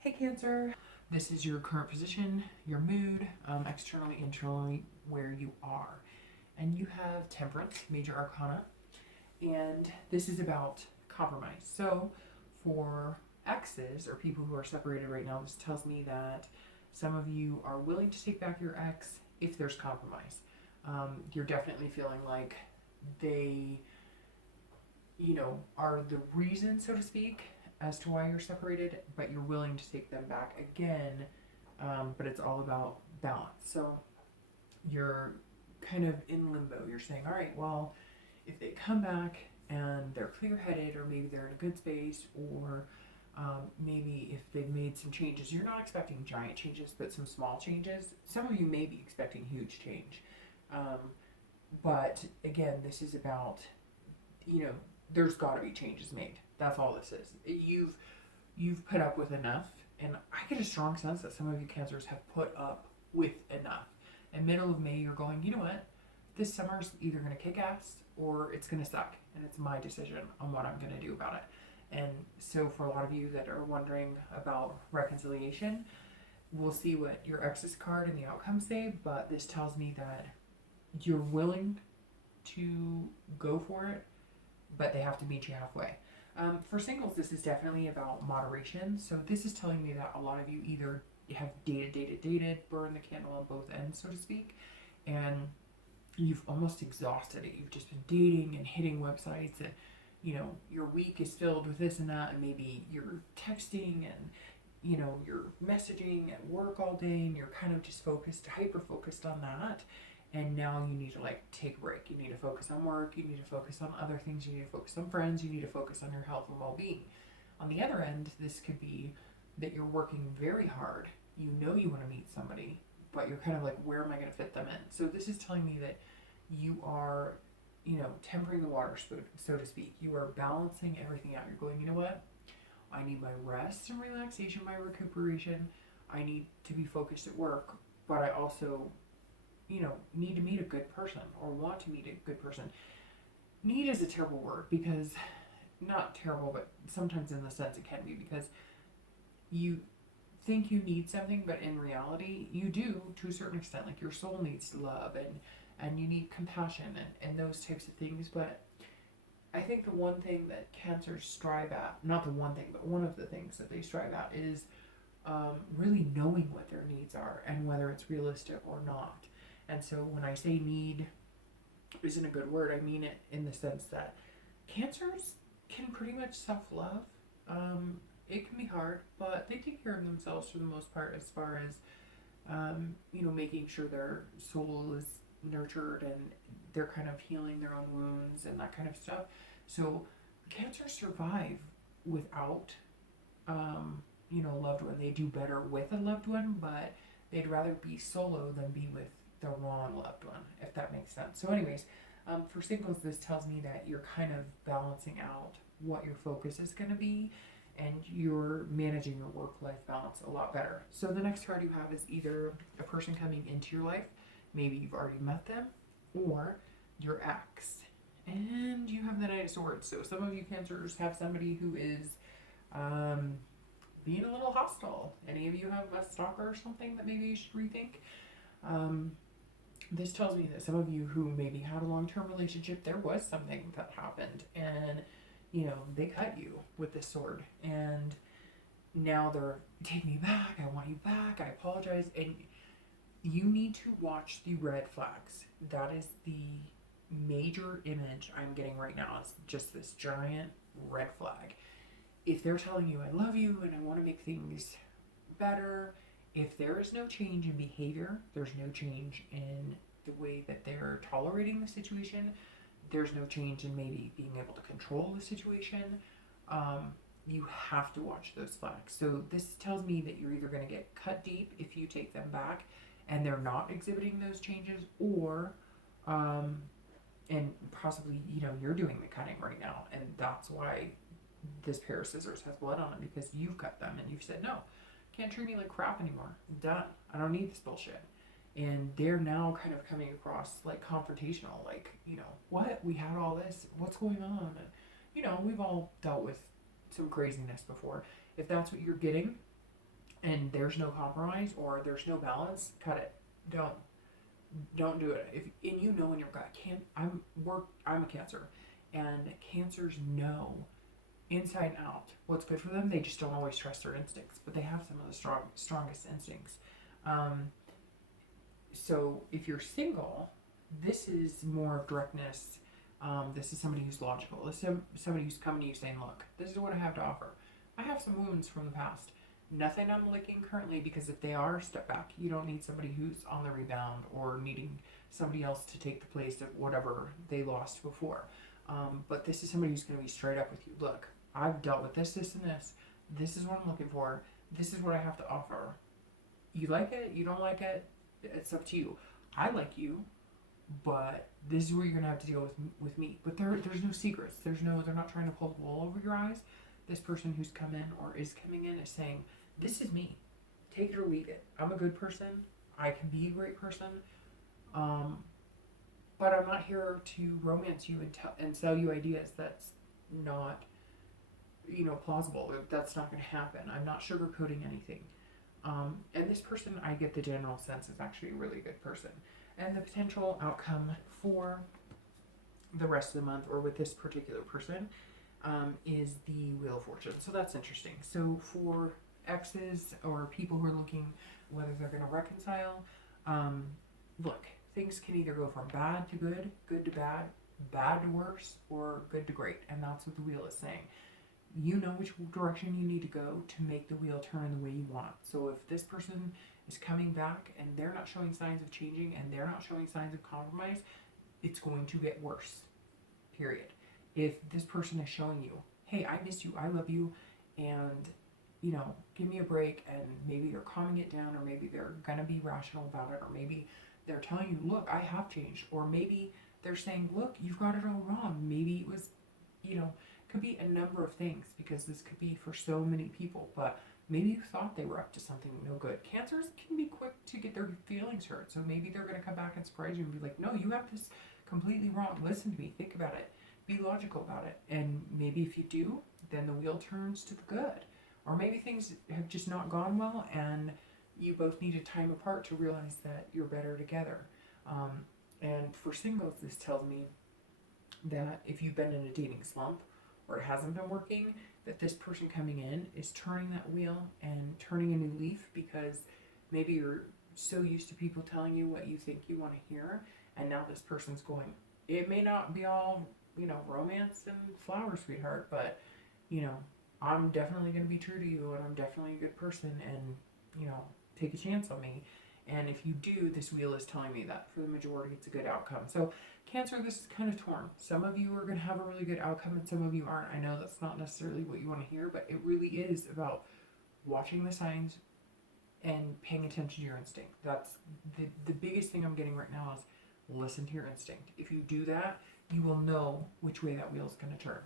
Hey Cancer, this is your current position, your mood, externally, internally, where you are. And you have Temperance, Major Arcana, and this is about compromise. So for exes or people who are separated right now, this tells me that some of you are willing to take back your ex if there's compromise. You're definitely feeling like they, are the reason, so to speak, as to why you're separated, but you're willing to take them back again. But it's all about balance. So you're kind of in limbo. You're saying, all right, well, if they come back and they're clear headed, or maybe they're in a good space, or maybe if they've made some changes, you're not expecting giant changes, but some small changes. Some of you may be expecting huge change. Um, but again, this is about, there's got to be changes made. That's all this is. You've put up with enough, and I get a strong sense that some of you Cancers have put up with enough. In middle of May, you're going, you know what? This summer's either going to kick ass or it's going to suck, and it's my decision on what I'm going to do about it. And so, for a lot of you that are wondering about reconciliation, we'll see what your ex's card and the outcome say. But this tells me that you're willing to go for it, but they have to meet you halfway. For singles, this is definitely about moderation. So this is telling me that a lot of you either have dated, burned the candle on both ends, so to speak, and you've almost exhausted it. You've just been dating and hitting websites, and your week is filled with this and that, and maybe you're texting and you're messaging at work all day, and you're kind of just hyper focused on that. And now you need to take a break. You need to focus on work. You need to focus on other things. You need to focus on friends. You need to focus on your health and well-being. On the other end, this could be that you're working very hard. You know you want to meet somebody, but you're kind of like, where am I going to fit them in? So this is telling me that you are, tempering the water, so to speak. You are balancing everything out. You're going, you know what? I need my rest and relaxation, my recuperation. I need to be focused at work, but I also need to meet a good person, or want to meet a good person. Need is a terrible word, because not terrible, but sometimes in the sense it can be, because you think you need something, but in reality you do to a certain extent. Like your soul needs love, and you need compassion, and those types of things. But I think the one thing that Cancers strive at, not the one thing, but one of the things that they strive at is really knowing what their needs are and whether it's realistic or not. And so when I say need isn't a good word, I mean it in the sense that Cancers can pretty much self-love. It can be hard, but they take care of themselves for the most part, as far as, making sure their soul is nurtured and they're kind of healing their own wounds and that kind of stuff. So Cancers survive without, a loved one. They do better with a loved one, but they'd rather be solo than be with the wrong loved one, if that makes sense. So anyways, for singles, this tells me that you're kind of balancing out what your focus is going to be, and you're managing your work-life balance a lot better. So the next card you have is either a person coming into your life, maybe you've already met them, or your ex. And you have the Knight of Swords. So some of you Cancers have somebody who is being a little hostile. Any of you have a stalker or something that maybe you should rethink? This tells me that some of you who maybe had a long-term relationship, there was something that happened, and they cut you with this sword, and now they're, take me back, I want you back, I apologize. And you need to watch the red flags. That is the major image I'm getting right now, is just this giant red flag. If they're telling you I love you and I want to make things better, if there is no change in behavior, there's no change in the way that they're tolerating the situation, there's no change in maybe being able to control the situation, you have to watch those flags. So this tells me that you're either going to get cut deep if you take them back and they're not exhibiting those changes, or and possibly you're doing the cutting right now, and that's why this pair of scissors has blood on it, because you've cut them and you've said, no, can't treat me like crap anymore. I'm done. I don't need this bullshit. And they're now kind of coming across like confrontational, like, what? We had all this. What's going on? And, we've all dealt with some craziness before. If that's what you're getting, and there's no compromise or there's no balance, cut it. Don't do it. If and you know in your gut, I'm a Cancer, and Cancers know inside and out what's good for them. They just don't always trust their instincts, but they have some of the strongest instincts. So if you're single, this is more of directness. This is somebody who's logical. This is somebody who's coming to you saying, look, this is what I have to offer. I have some wounds from the past. Nothing I'm licking currently, because if they are, step back. You don't need somebody who's on the rebound or needing somebody else to take the place of whatever they lost before. But this is somebody who's going to be straight up with you. Look, I've dealt with this, this, and this. This is what I'm looking for. This is what I have to offer. You like it? You don't like it? It's up to you. I like you, but this is where you're going to have to deal with me. But there's no secrets. They're not trying to pull the wool over your eyes. This person who's come in or is coming in is saying, this is me. Take it or leave it. I'm a good person. I can be a great person. But I'm not here to romance you and sell you ideas that's not, plausible. That's not going to happen. I'm not sugarcoating anything. And this person, I get the general sense, is actually a really good person. And the potential outcome for the rest of the month, or with this particular person, is the Wheel of Fortune. So that's interesting. So for exes or people who are looking whether they're going to reconcile, look, things can either go from bad to good, good to bad, bad to worse, or good to great. And that's what the wheel is saying. You know which direction you need to go to make the wheel turn the way you want. So if this person is coming back and they're not showing signs of changing and they're not showing signs of compromise, it's going to get worse, period. If this person is showing you, hey, I miss you, I love you, and, give me a break, and maybe they're calming it down, or maybe they're going to be rational about it, or maybe they're telling you, look, I have changed, or maybe they're saying, look, you've got it all wrong. Maybe it was, could be a number of things, because this could be for so many people, but maybe you thought they were up to something no good. Cancers can be quick to get their feelings hurt, so maybe they're going to come back and surprise you and be like, no, you have this completely wrong. Listen to me. Think about it. Be logical about it. And maybe if you do, then the wheel turns to the good. Or maybe things have just not gone well and you both need a time apart to realize that you're better together. And for singles, this tells me that if you've been in a dating slump or it hasn't been working, that this person coming in is turning that wheel and turning a new leaf, because maybe you're so used to people telling you what you think you want to hear, and now this person's going, it may not be all, romance and flowers, sweetheart, but, I'm definitely going to be true to you, and I'm definitely a good person, and, take a chance on me. And if you do, this wheel is telling me that for the majority, it's a good outcome. So Cancer, this is kind of torn. Some of you are going to have a really good outcome, and some of you aren't. I know that's not necessarily what you want to hear, but it really is about watching the signs and paying attention to your instinct. That's the biggest thing I'm getting right now is listen to your instinct. If you do that, you will know which way that wheel is going to turn.